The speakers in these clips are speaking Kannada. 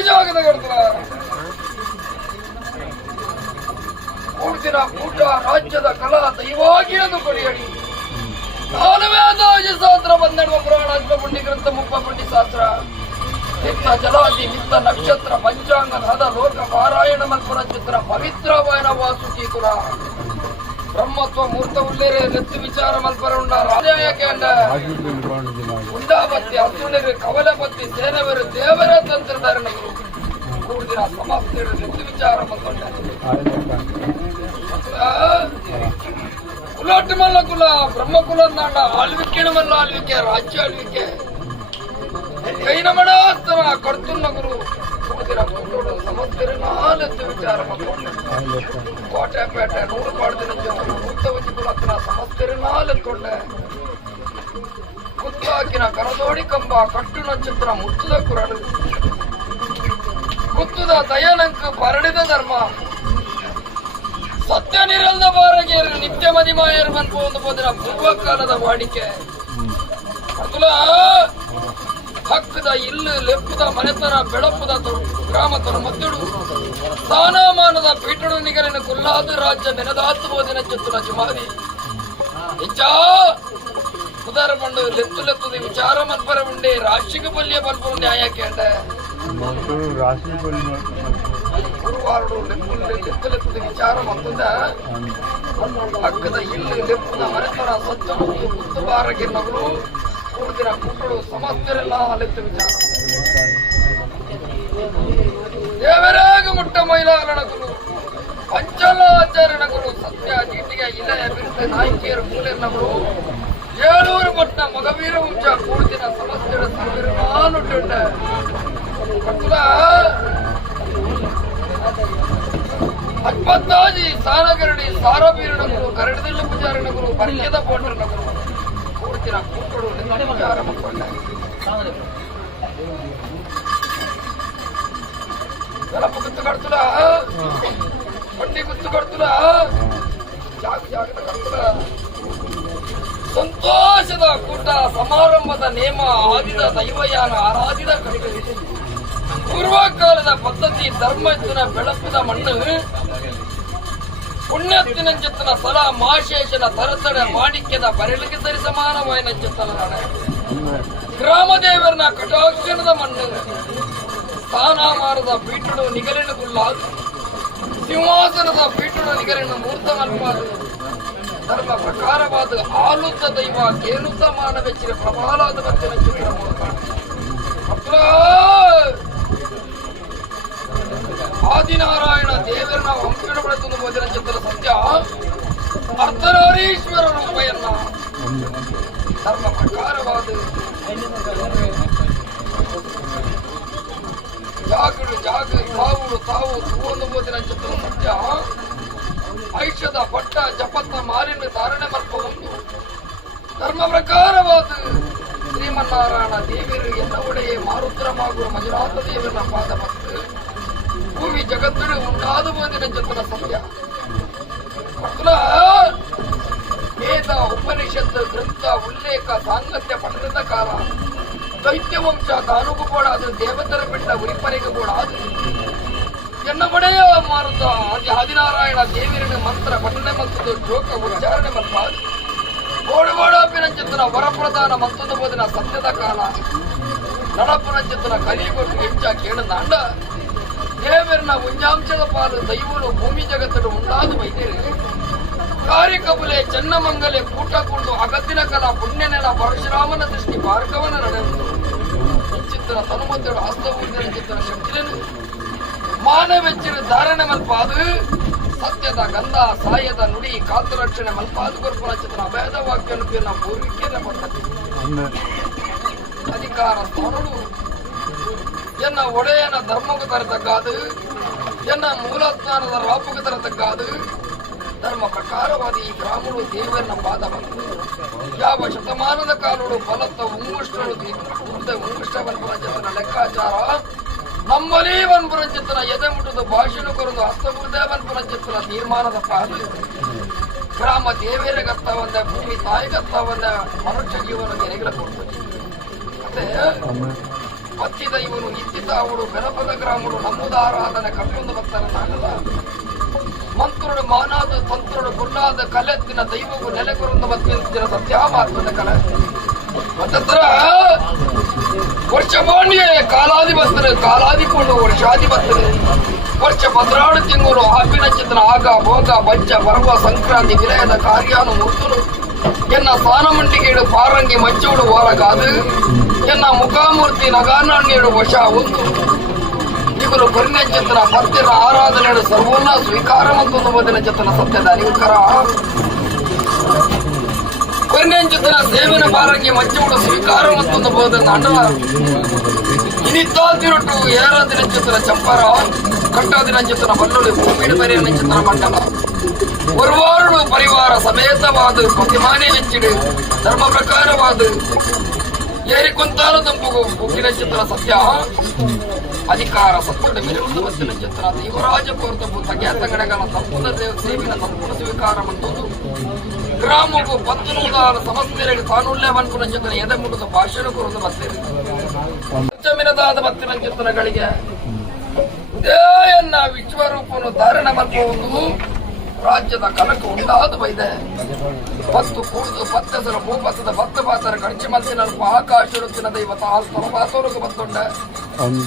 ಜಾಗದ ಕಡ್ತಲ ಕೂಡ್ತಿನ ಕೂಟ ರಾಜ್ಯದ ಕಲಾ ದೈವಾಗಿರದು ಕೊಡಿಯಡಿ ಶಾಸ್ತ್ರ ಬಂದೆಡುವ ಪುರಾಣ ಪುಂಡಿ ಗ್ರಂಥ ಮುಪ್ಪ ಪುಂಡಿ ಶಾಸ್ತ್ರ ನಿತ್ತ ಜಲಾದಿ ನಿತ್ತ ನಕ್ಷತ್ರ ಪಂಚಾಂಗದ ಹದ ಲೋಕ ಪಾರಾಯಣ ಮಲ್ಪುರ ಚಿತ್ರ ಪವಿತ್ರವಾಯನ ವಾಸುಕಿ ಕುಲ ಬ್ರಹ್ಮತ್ವ ಮೂರ್ತ ಉಳ್ಳೇರೆ ನೆತ್ತು ವಿಚಾರ ಮಲ್ಪರ ಉಂಡ ರಾಜಾಯಕೇಂಡ ಉಂಡಾಪತ್ತಿ ಅಸುಣಿರು ಕವಲಪತ್ತಿ ಸೇನವರು ದೇವರ ತಂತ್ರಧಾರಣೆಗಳು ಕೂಡಿನ ಸಮಾಪ್ತಿ ನೆತ್ತು ವಿಚಾರ ಮಲ್ಕೊಂಡ ಕುಲಾಟ ಮಲ್ಲ ಕುಲ ಬ್ರಹ್ಮಕುಲ ನಾಡ ಆಳ್ವಿಕೆ ಮಲ್ಲ ಆಳ್ವಿಕೆ ರಾಜ್ಯ ಆಳ್ವಿಕೆ ಕೈನ ಮಡಾಸ್ತನ ಕರ್ತುನ್ನ ಗುರು ಕೂಡಿನ ಕೂಟೋಡು ಸಮಸ್ಯೆ ನಾಲೆತ್ತು ವಿಚಾರ ಮಲ್ಕೊಂಡ ಕೋಟೆ ಪೇಟೆ ನೂರು ಪಾಡ್ದಿನ ಮೂರ್ತವಜಿ ಕುಲತ್ತಿನ ಸಮಸ್ಯೆ ನಾಲೆತ್ತೊಂಡ ಕುತ್ತಾಕಿನ ಕರದೋಡಿ ಕಂಬ ಕಟ್ಟು ನಕ್ಷತ್ರ ಮುತ್ತದ ಕುರಡು ಕುತ್ತದ ದಯನಂಕ ಪರಡಿದ ಧರ್ಮ ಸತ್ಯ ನಿರಲ್ದ ಬಾರಗೇರು ನಿತ್ಯ ಮದಿಮಾಯರು ಮನ್ಪೊಂದು ಹೋದಿನ ಪೂರ್ವಕಾಲದ ವಾಡಿಕೆ ಅತುಲ ಹಕ್ಕದ ಇಲ್ಲು ಲೆಪ್ಪುದ ಮನೆತನ ಬೆಳಪುದ ಗ್ರಾಮತನ ಮದ್ದಡು ಸ್ಥಾನಮಾನದ ಪೀಠಡು ನಿಗಲಿನ ಕುಲ್ಲಾದು ರಾಜ್ಯ ನೆನದಾತು ಹೋದಿನ ಚೆತ್ತುನ ಜುಮಾರಿ ಹೆಚ್ಚ ಉದಾರ ಬಂಡು ಲೆತ್ತುದಿ ವಿಚಾರ ಮನ್ಪರ ಉಂಡೆ ರಾಶಿಕ ಪಲ್ಯ ಮನ್ಪರ ನ್ಯಾಯ ಕೇಂಡ ಗುರುವಾರಡು ಲೆತ್ತುದಿ ವಿಚಾರ ಮತ್ತೊಂದ ಹಕ್ಕದ ಇಲ್ಲು ಲೆಪ್ಪುದ ಮನೆತನ ಸತ್ತು ಮುತ್ತು ಬಾರಗಿರ್ನಗಳು ಕೂಡಿನ ಕೂಟಳು ಸಮಸ್ಯೆಲ್ಲ ಲೆತ್ತು ವಿಚಾರ ದೇವರಾಗ ಮುಟ್ಟ ಮೈಲಾರಣಗಳು ಪಂಚಲಾಚಾರಣಗಳು ಸತ್ಯ ಜೀಟಿಗೆ ಇಲೆಯ ಬಿರುದ ನಾಯಕಿಯರು ಮೂಲೆರ್ನಗಳು ಏಳೂರು ಪಟ್ಟ ಮಗವೀರ ವಂಶ ಕೂಡಿನ ಸಮಸ್ಯೆಗಳ ಸಾವಿರನುಂಡ ಅಪ್ಪತ್ತಾಜಿ ಸಾರಗರಡಿ ಸಾರಬೀರಣಗಳು ಕರಡದಿಲ್ಲ ಪೂಜಾರಣಗಳು ಬರ್ಯದ ಪೋಟರ್ನಗಳು ಕೂಡಿನ ಕೂಟಳು ವಿಚಾರ ಮಕ್ಕಳ ಗಲಪ ಗುತ್ತು ಕಡ್ತುಲ ಬಡ್ಡಿ ಗುತ್ತು ಕಡ್ತುಲ ಜಾಗದ ಕಡ್ತುಲ ಸಂತೋಷದ ಕೂಟ ಸಮಾರಂಭದ ನೇಮ ಆದಿದ ದೈವಯಾನ ಆರಾಧಿದ ಕಡಿಗೆ ಪೂರ್ವಕಾಲದ ಪದ್ಧತಿ ಧರ್ಮ ಎತ್ತಿನ ಬೆಳಪುದ ಮಣ್ಣು ಪುಣ್ಯತ್ತಿನ ಚೆತ್ತನ ಸಲ ಮಾಶೇಷನ ತರತಡೆ ಮಾಣಿಕ್ಯದ ಬರಲಿಗೆ ಸರಿ ಸಮಾನವಾಯಿನ ಚೆತ್ತನ ನಡೆ ಗ್ರಾಮ ದೇವರನ ಕಟಾಕ್ಷಣದ ಮಣ್ಣು ಸ್ಥಾನಮಾನದ ಪೀಠಡು ನಿಗಲಿನ ಗುಲ್ಲಾದು ಸಿಂಹಾಸನದ ಪೀಠಡು ನಿಗಲಿನ ಮೂರ್ತ ಮಲ್ಪಾದು ಧರ್ಮ ಪ್ರಕಾರವಾದ ಆಲುತ್ತ ದೈವ ಕೇನುತ್ತ ಮಾನವೆಚ್ಚಿನ ಪ್ರಬಲಾದ ಭಕ್ತನ ಚಿತ್ರ ಮೂಲಕ ಆದಿನಾರಾಯಣ ದೇವರನ ವಂಶನ ಬೆಳೆದು ಭೋಜನ ಚಿತ್ರ ಸತ್ಯ ಅರ್ಧನಾರೀಶ್ವರ ರೂಪಯನ್ನ ಧರ್ಮ ಪ್ರಕಾರವಾದ ಜಾಗ ತಾವು ತೂವೊಂದು ಭೋಜನ ಚಿತ್ರ ಸತ್ಯ ಐಷದ ಪಟ್ಟ ಜಪತ್ತ ಮಾಲಿನ್ಯ ಧಾರಣೆ ಮಲ್ಪ ಒಂದು ಧರ್ಮ ಪ್ರಕಾರವಾದ ಶ್ರೀಮನ್ನಾರಾಯಣ ದೇವಿಯರು ಎನ್ನ ಒಡೆಯೇ ಮಾರುದ್ರಮಾಗುವ ಮಂಜುನಾಥ ದೇವರನ ಪಾದ ಮತ್ತು ಭೂಮಿ ಜಗತ್ತಿನ ಉಂಟಾದ ಬಂದಿನ ಚಂದ್ರ ಸತ್ಯ ವೇದ ಉಪನಿಷತ್ತು ಗ್ರಂಥ ಉಲ್ಲೇಖ ಸಾಂಗತ್ಯ ಪಠಣದ ಕಾಲ ದೈತ್ಯ ವಂಶ ತಾನುಗೂ ಕೂಡ ಅದು ದೇವತರ ಬಿಟ್ಟ ಉರಿಪರೆಗೂ ಕೂಡ ಅದು ಎನ್ನ ಒಡೆಯ ಮಾರುತ ಆದಿನಾರಾಯಣ ದೇವಿಯರ ಮಂತ್ರ ಪಠಣೆ ಮತ್ತು ಶ್ಲೋಕ ಉಚ್ಚಾರಣೆ ಮಲ್ಪ ಗೋಡುಗೋಡಾಪಿನ ಚಿತ್ರ ವರಪ್ರಧಾನ ಮಂತ್ರದ ಬೋದಿನ ಸತ್ಯದ ಕಾಲ ನಡಪನ ಚಿತ್ರ ಕಲಿಗೊಟ್ಟು ಹೆಚ್ಚ ಕೇಳದಾಂಡ ದೇವರನ ಉಂಜಾಂಶದ ಪಾಲು ದೈವನು ಭೂಮಿ ಜಗತ್ತನ್ನು ಉಂಟಾದ ವೈದ್ಯರು ಕಾರ್ಯಕಬುಲೆ ಚೆನ್ನಮಂಗಲೆ ಕೂಟಕೊಂಡು ಅಗತ್ತಿನ ಕಲ ಪುಣ್ಯನೆಲ ಪರಶುರಾಮನ ದೃಷ್ಟಿ ಭಾರ್ಗವನ ನಡೆಯುವುದು ಚಿತ್ರ ತನುಮದ್ದಳು ಹಸ್ತವೂರ್ಧನ ಚಿತ್ರ ಶಕ್ತಿಯನ್ನು ಮಾನವೆಚ್ಚಿನ ಧಾರಣೆ ಮಲ್ಪಾದು ಸತ್ಯದ ಗಂಧ ಸಾಯದ ನುಡಿ ಕಾತು ರಕ್ಷಣೆ ಮಲ್ಪಾದು ಗುರುಪುರ ಚಿತ್ರ ಅಭೇದ ವಾಕ್ಯನುಪಿನ ಪೂರ್ವಿಕೆಯ ಪದ್ಧತಿ ಅಧಿಕಾರ ಸ್ಥಾನಗಳು ಎನ್ನ ಒಡೆಯನ ಧರ್ಮಕ್ಕೆ ತರತಕ್ಕಾದು ಎನ್ನ ಮೂಲಸ್ಥಾನದ ರಾಪಕ್ಕೆ ತರತಕ್ಕಾದು ಧರ್ಮ ಪ್ರಕಾರವಾದ ಈ ಗ್ರಾಮಗಳು ದೇವರನ್ನ ಪಾದ ಬಂತು ಯಾವ ಶತಮಾನದ ಕಾಲಗಳು ಫಲತ್ತ ಉಂಗುಷ್ಟಗಳು ಉಂಗುಷ್ಟ ಬಲ್ಪನ ಲೆಕ್ಕಾಚಾರ ನಮ್ಮಲೇವನ್ ಪುರಂಚಿತ್ತನ ಎದೆ ಮುಟ್ಟದು ಭಾಷಣ ಕೊರದು ಹಸ್ತಗುರುದೇವನ್ ಪುರಂಚಿತ್ತನ ತೀರ್ಮಾನದ ಪಾಲು ಗ್ರಾಮ ದೇವೇರೆಗತ್ತ ಒಂದ ಭೂಮಿ ತಾಯಿಗತ್ತ ಒಂದ ಮನುಷ್ಯ ಜೀವನ ನೆರೆಗಳ ಕೊಡ್ತದೆ ಮತ್ತೆ ಪತ್ತಿದ ಇವನು ಇತ್ತಿತಾವುಡು ಬೆನಪದ ಗ್ರಾಮಡು ನಮ್ಮದಾರಾಧನೆ ಕರ್ತೊಂದು ಭಕ್ತರನ್ನಾಗಲ್ಲ ಮಂತ್ರುಡು ಮಾನಾದ ತಂತ್ರುಡು ಗುಂಡಾದ ಕಲೆತ್ತಿನ ದೈವವು ನೆಲೆಗೊರಂದು ಬತ್ತಿನ ಸತ್ಯಾಮಾತ್ಮದ ಕಲೆ ಮತ್ತತ್ರ ವರ್ಷ ಬಾಂಡಿಗೆ ಕಾಲಾಧಿಪತ್ರು ಕಾಲಾಧಿಪುಂಡು ವರ್ಷಾಧಿಪತ್ರು ವರ್ಷ 16 ತಿಂಗಳು ಆಪಿನ ಚಿತ್ರ ಆಗ ಭೋಗ ಬಜ್ಜ ಪರ್ವ ಸಂಕ್ರಾಂತಿ ವಿಲಯದ ಕಾರ್ಯಾನು ಮುರ್ತುಲು ಎನ್ನ ಸ್ನಾನಮಂಡಿಗೇಡು ಪಾರಂಗಿ ಮಚ್ಚುಡು ಓಲಗಾದು ಎನ್ನ ಮುಖಾಮೂರ್ತಿ ನಗಾನಣ್ಣೇಡು ವಶ ಒಂದು ಇವರು ಕೊರಿನ ಚಿತ್ರ ಭಕ್ತರ ಆರಾಧನೆಡು ಸರ್ವನ್ನ ಸ್ವೀಕಾರ ಮತ್ತೊಂದು ಬದಿನ ಚಿತ್ರ ಸತ್ಯದ ಅರಿವುಕರ ಕೊರಿನ ಚಿತ್ರ ಸೇವಿನ ಪಾರಂಗಿ ಮಚ್ಚುಡು ಸ್ವೀಕಾರ ಮತ್ತೊಂದು ಬೋಧನ ಅಂಡಲ ಇನಿತ್ತಾದಿರೊಟ್ಟು ಏರಾದಿನ ಚಿತ್ರ ಚಂಪರ ಕಟ್ಟಾದಿನ ಚಿತ್ರ ಬಲ್ಲುಳಿ ಭೂಮಿಡು ಬರೆಯ ಚಿತ್ರ ಮಂಡಲ ಒರ್ವಾರುಡು ಪರಿವಾರ ಸಮೇತವಾದ ಪ್ರತಿಮಾನೆ ಹೆಚ್ಚಿಡು ಧರ್ಮ ಪ್ರಕಾರವಾದ ಏರಿಕೊಂತಾಲ ತಂಪುಗು ಭೂಮಿನ ಚಿತ್ರ ಸತ್ಯ ಅಧಿಕಾರ ಸತ್ಯದ ಮೆರುವುದು ಬಸ್ಸಿನ ಚಿತ್ರ ದೇವರಾಜ ಕೋರ್ತವು ತಗ್ಯಾತಗಡಗಳ ತಪ್ಪುದ ಸೇವಿನ ಸಂಪೂರ್ಣ ಸ್ವೀಕಾರ ಮತ್ತೊಂದು ಗ್ರಾಮವು ಪತ್ತುನುದಾನ ಸಮಸ್ಯೆಗಳಿಗೆ ತಾನುಲ್ಯ ಮನ್ಪುನ ಚಿತ್ರ ಎದೆ ಮುಟ್ಟದ ಭಾಷಣ ಕೊರದು ಬಸ್ಸಿನ ಪಂಚಮಿನದಾದ ಭಕ್ತಿನ ಚಿತ್ರಗಳಿಗೆ ದೇಯನ್ನ ವಿಶ್ವರೂಪನು ಧಾರಣ ಮಲ್ಪವನ್ನು ರಾಜ್ಯದ ಕನಕ ಉಂಟಾದ ಬೈದೆ ಪತ್ತು ಕೂಡಿದು ಪತ್ತೆಸರ ಭೂಪಥದ ಭಕ್ತ ಪಾತ್ರ ಕಡಿಚಿ ಮಲ್ಸಿನಲ್ಪ ಆಕಾಶ ರುಚಿನ ದೈವತ ತಲವಾತೋರಿಗೆ ಬತ್ತೊಂಡ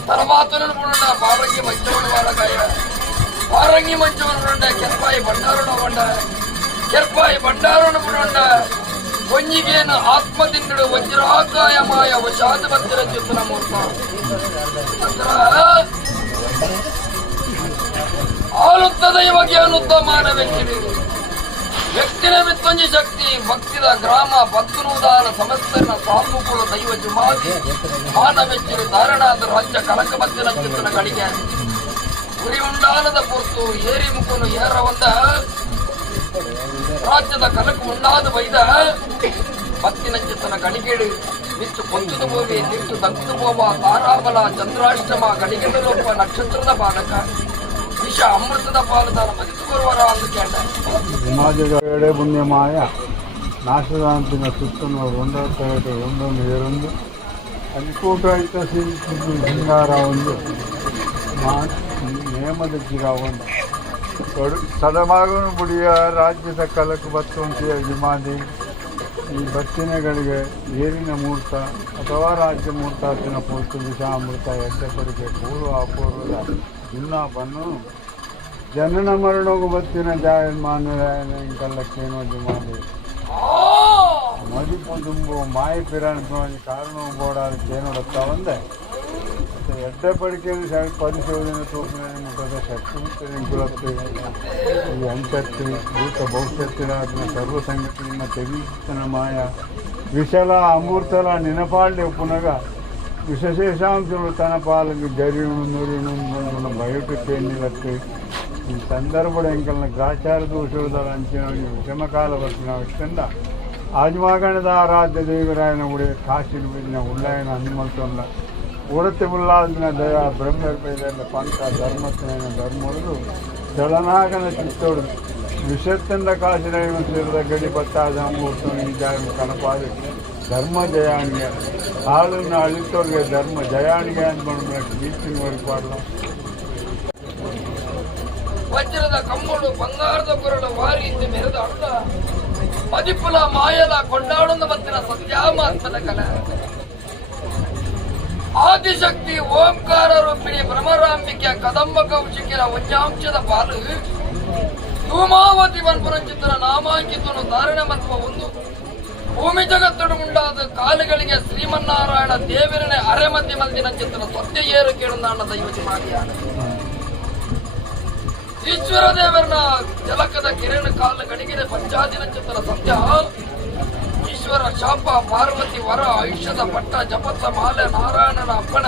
ತಲವಾತೋರನ್ನು ಬುಂಡ ಪಾರಂಗಿ ಮಂಚವನ ವಾರಗಾಯ ಪಾರಂಗಿ ಮಂಚವನ ಕೆರ್ಪಾಯಿ ಬಂಡಾರಣ ಕೆರ್ಪಾಯಿ ಬಂಡಾರಣ ಬುಂಡ ಕೊಂಜಿಗೇನ ಆತ್ಮದಿಂಡು ವಜ್ರಾಕಾಯ ಮಾಯ ವಶಾದ ಭಕ್ತರ ಚಿತ್ತನ ಮೂರ್ತ ಆಲುತ್ತ ದೈವಗೆ ಅನುತ್ತ ಮಾನವೆಚ್ಚಿಡಿ ವ್ಯಕ್ತಿನ ವಿತ್ತೊಂಜಿ ಶಕ್ತಿ ಭಕ್ತಿದ ಗ್ರಾಮ ಭಕ್ತನುದಾನ ಸಮಸ್ತನ ಸಾಮುಕುಳ ದೈವ ಜುಮಾದಿ ಮಾನವೆಚ್ಚಿಡಿ ಧಾರಣಾದ ರಾಜ್ಯ ಕನಕ ಭಕ್ತಿನ ಚಿತ್ತನಗಳಿಗೆ ಗುರಿ ಉಂಡಾಲದ ಪುರ್ತು ಏರಿ ಮುಖನು ಏರ ಒಂದ ರಾಜ್ಯದ ಕನಕ ಉಂಡಾದ ವೈದ ಭಕ್ತಿನ ಚಿತ್ತನ ಗಣಿಗೇಡು ನಿತ್ತು ಕೊಂಚದ ಭೂಮಿ ನಿತ್ತು ದಕ್ಕುದು ಭೋಮ ತಾರಾಬಲ ಚಂದ್ರಾಷ್ಟಮ ಗಣಿಗೆಡಲೊಬ್ಬ ನಕ್ಷತ್ರದ ಬಾಲಕ ವಿಷ ಅಮೃತದ ಪಾಲದಾನ ಮದಿತು ಬರುವರ ಅಂದು ಕೇಳ ಸಮಾಜದ ಪುಣ್ಯಮಾಯ ನಾಶದಾಂತಿನ ಸುತ್ತನ್ನು ಒಂದೊಂದು ಏರೊಂದು ಅನ್ಕೂಟಾಯಿತ ಸಿಂಗಾರ ಒಂದು ನೇಮದ ಜಿಗ ಒಂದು ಸದಮಾಗನು ಬುಡಿಯ ರಾಜ್ಯದ ಕಲಕ ಬತ್ತುಂಟಿಯ ವಿಮಾದಿ ಈ ಬತ್ತಿನೆಗಳಿಗೆ ಏರಿನ ಮೂರ್ತ ಅಥವಾ ರಾಜ್ಯ ಮೂರ್ತಾತಿನ ಪೋಸ್ತು ವಿಷಾಮೃತ ಎಡ್ಡೆಪಡಿಗೆ ಪೂರ್ವ ಅಪೂರ್ವದ ಉನ್ನಾಪನ್ನು ಜನನ ಮರಣೋಗು ಬತ್ತಿನ ಜಾಯಮಾನ ಕಲ್ಲಕ್ಕೇನೋ ಜುಮಾದಿ ಮದಿಪು ದುಂಬು ಮಾಯಿ ಪಿರಾಣಿ ಕಾರಣವು ಬೋಡಾದ ಕೇನೋಡತ್ತ ಒಂದೇ ಎಡ್ಡೆಪಡಿಕೆಯನ್ನು ಪರಿಶೋಧನೆ ತೂಪಿನ ಮುಖದ ಶಕ್ತಿ ಕುಲತ್ತು ಈ ಅಂಚತ್ತಿ ಭೂತ ಭವಿಷ್ಯತ್ತಿನ ಸರ್ವ ಸಂಘಟನೆ ತೆಗಿತನ ಮಾಯ ವಿಶಲ ಅಮೂರ್ತಲ ನೆನಪಾಳ್ಯ ಪುನಗ ವಿಶೇಷಾಂಶಗಳು ತನ್ನ ಪಾಲಿಗೆ ಜರಿಯುಣು ನುರಿಯುಣು ಬಯೋಟಿಕ್ ಎನ್ನಿಲತ್ತು ಈ ಸಂದರ್ಭದ ಎಂಕಲ್ನ ಗ್ರಾಚಾರ ದೋಷದ ಅಂಚಿನ ವಿಷಮಕಾಲ ಬರ್ತಿನ ಇಷ್ಟಂದ ಆಜ್ಮಾಗಣದ ಆರಾಧ್ಯ ದೇವರಾಯನ ಉடைய ಕಾಶಿನ ಬಿದ್ದಿನ ಉಳ್ಳಾಯನ ಹನುಮಂತಲ್ಲ ಉಡತೆ ಮುಲ್ಲಾದಿನ ದಯ ಬ್ರಹ್ಮರ್ಪೈದ ಪಂಥ ಧರ್ಮತ್ತಿನ ಧರ್ಮಗಳು ಚಲನಾಗನ ಚಿತ್ತೋಡು ವಿಷತ್ತಂದ ಕಾಶಿನ ಸೇರಿದ ಗಡಿ ಬತ್ತಾದ ಮೂರ್ತ ಈ ಜಾಗ ಕನಪಾದ ಧರ್ಮ ಜಯಾಣಿಗೆ ಹಾಳನ್ನು ಅಳಿತೋರಿಗೆ ಧರ್ಮ ಜಯಾಣಿಗೆ ಅಂದ್ಕೊಂಡು ಬೀಚಿನವರೆಗೆ ಪಾಡಲ ವಜ್ರದ ಕಮ್ಮಳು ಬಂಗಾರದ ಕೊರಳು ವಾರಿಯಿಂದ ಮೆರೆದ ಅಡ್ಡ ಮದಿಪುಲ ಮಾಯಲ ಕೊಂಡಾಡೊಂದು ಮತ್ತಿನ ಸತ್ಯಾಮಾತ್ಮದ ಕಲೆ ಆದಿಶಕ್ತಿ ಓಂಕಾರ ರೂಪಿಣಿ ಭ್ರಮರಾಂಬಿಕೆಯ ಕದಂಬ ಕೌಶಿಕಿನ ವಜ್ರಾಂಶದ ಪಾಲು ಧೂಮಾವತಿ ವನ್ಪುರಂಚಿತರ ನಾಮಾಂಕಿತನು ಧಾರಣ ಮತ್ವ ಒಂದು ಭೂಮಿ ಜಗತ್ತೊಡು ಉಂಟಾದ ಕಾಲುಗಳಿಗೆ ಶ್ರೀಮನ್ನಾರಾಯಣ ದೇವರನೆ ಅರೆಮತಿ ಮಲ್ದಿನ ಚಿತ್ರ ಸತ್ಯ ಏರು ಕೇಳುತ್ತಾಣ ದೈವತಿ ಮಾಡಿಯಾನ ಈಶ್ವರ ದೇವರನ ಜಲಕದ ಕಿರಣ ಕಾಲ ಗಡಿಗೆರೆ ಪಂಚಾದಿನ ಚಿತ್ರ ಸತ್ಯ ಈಶ್ವರ ಶಾಪ ಪಾರ್ವತಿ ವರ ಆಯುಷ್ಯದ ಪಟ್ಟ ಜಪತ್ತ ಮಾಲೆ ನಾರಾಯಣನ ಅಪ್ಪಣ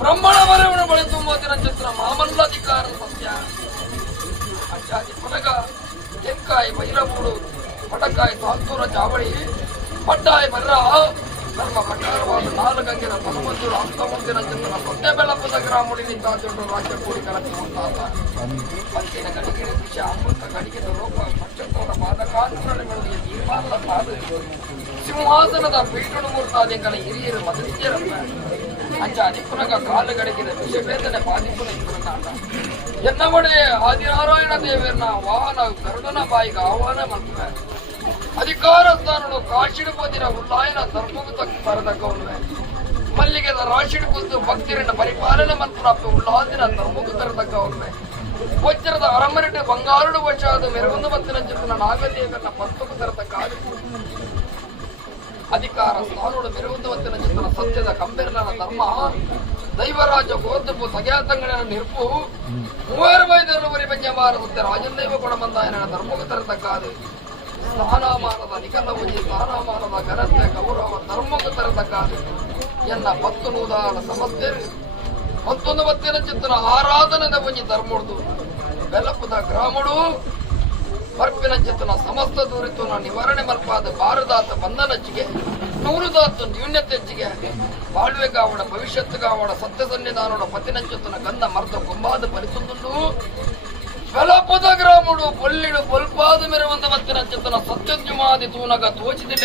ಬ್ರಹ್ಮಣ ವರವಣ ಬಳಿ ತುಂಬುವುದಿನ ಚಿತ್ರ ಮಾಮಲ್ಲಧಿಕಾರ ಸತ್ಯ ಅಚ್ಚಾದಿ ಪುನಗ ಕೆಂಕಾಯಿ ಬೈರಮೂಡು ಪಟಕಾಯಿ ಸಾಂತೂರ ಚಾವಳಿ ಪಟ್ಟಾಯಿ ಬರ್ರ ಧರ್ಮ ಪ್ರಕಾರವಾದ ನಾಲ್ಕಂಗಿನ ಹನುಮಂತರು ಹಸ್ತಮುಂದಿನ ಚಂದ್ರ ಸತ್ಯ ಬೆಳಪದ ಗ್ರಾಮುಡಿ ನಿಂತಾಚಂಡು ರಾಜ್ಯ ಕೂಡಿ ಕಲಕುವಂತಾದ ಪಂಚಿನ ಗಡಿಗೆ ವಿಷ ಅಮೃತ ಗಡಿಗೆದ ಲೋಕ ಪಕ್ಷತೋರ ಪಾದಕಾಂತರಣ ಬೆಳೆದಿಯ ತೀರ್ಮಾನದ ಪಾದ ಸಿಂಹಾಸನದ ಪೀಠುಡು ಮೂರ್ತಾದಿಂಗಳ ಹಿರಿಯರು ಮದನಿಜರನ್ನ ಅಂಚಾದಿ ಪುನಗ ಕಾಲುಗಡಿಗಿನ ವಿಷವೇದನೆ ಪಾದಿಪುನ ಇದ್ರನಾಟ ಎನ್ನವಡೆ ಆದಿನಾರಾಯಣ ದೇವರನ್ನ ವಾಹನ ಗರುಡನ ಬಾಯಿಗೆ ಆಹ್ವಾನ ಮಾಡ್ತಾರೆ ಅಧಿಕಾರ ಸ್ಥಾನಗಳು ಕಾಶಿಡು ಬೋದಿನ ಉಲ್ಲಾಯನ ಧರ್ಮಗುತ ಬರದಕ್ಕವನ್ವೆ ಮಲ್ಲಿಗೆದ ರಾಶಿಡು ಕುಂದು ಭಕ್ತಿರನ್ನ ಪರಿಪಾಲನೆ ಮಂತ್ರಾಪ್ತ ಉಲ್ಲಾದಿನ ಧರ್ಮಗು ತರದಕ್ಕವನ್ವೆ ವಜ್ರದ ಅರಮರಿಟ್ಟು ಬಂಗಾರುಡು ವಶಾದ ಮೆರವೊಂದು ಮತ್ತಿನ ಚಿತ್ರನ ನಾಗದೇವರನ್ನ ಪಂತಕು ತರದಕ್ಕಾದ ಅಧಿಕಾರ ಸ್ಥಾನೋಡು ಮೆರವೊಂದು ಮತ್ತಿನ ಚಿತ್ರನ ಸತ್ಯದ ಕಂಬೆರನ ಧರ್ಮ ದೈವರಾಜ ಗೋರ್ಧಪು ತಗ್ಯಾತಂಗಣ ನಿರ್ಪು ಮೂವರು ವೈದ್ಯರುವರಿ ಬೆಂಜಮಾರದಂತೆ ರಾಜದೇವ ಕೊಡಬಂದಾಯನ ಧರ್ಮಗು ತರದಕ್ಕಾದ ಸ್ಥಾನಮಾನದ ನಿಖಲ ಉಜಿ ಸ್ಥಾನಮಾನದ ಘನತೆ ಗೌರವ ಧರ್ಮಗು ತರದಕ್ಕಾದ ಎನ್ನ 10 ನೂದಾರ ಸಮಸ್ಯೆರು ಮತ್ತೊಂದು ಮತ್ತಿನ ಚಿತ್ರ ಆರಾಧನದ ಒಂಜಿ ಧರ್ಮುಡ್ದು ಬೆಲಪುದ ಗ್ರಾಮಡು ಬರ್ಪಿನ ಚಿತ್ರನ ಸಮಸ್ತ ದೂರಿತುನ ನಿವಾರಣೆ ಮಲ್ಪಾದ ಬಾರದಾತ ಬಂಧನಚ್ಚಿಗೆ ನೂರುದಾತ ನ್ಯೂನ್ಯತೆಚ್ಚಿಗೆ ಬಾಳ್ವೆಗಾವಡ ಭವಿಷ್ಯತ್ತುಗಾವಡ ಸತ್ಯ ಸನ್ನಿಧಾನೋಡ ಪತಿನ ಚಿತ್ರನ ಗಂಧ ಮರ್ದ ಕೊಂಬಾದ ಪರಿಸುಂದುಂಡು ಬೆಲಪುದ ಗ್ರಾಮಡು ಪೊಲ್ಲಿಡು ಪೊಲ್ಪಾದ ಮೆರವಂತ ಮತ್ತಿನ ಚಿತ್ರನ ಸತ್ಯೋದ್ಯಮಾದಿ ತೂನಗ ತೋಚಿದಿಲ್ಲ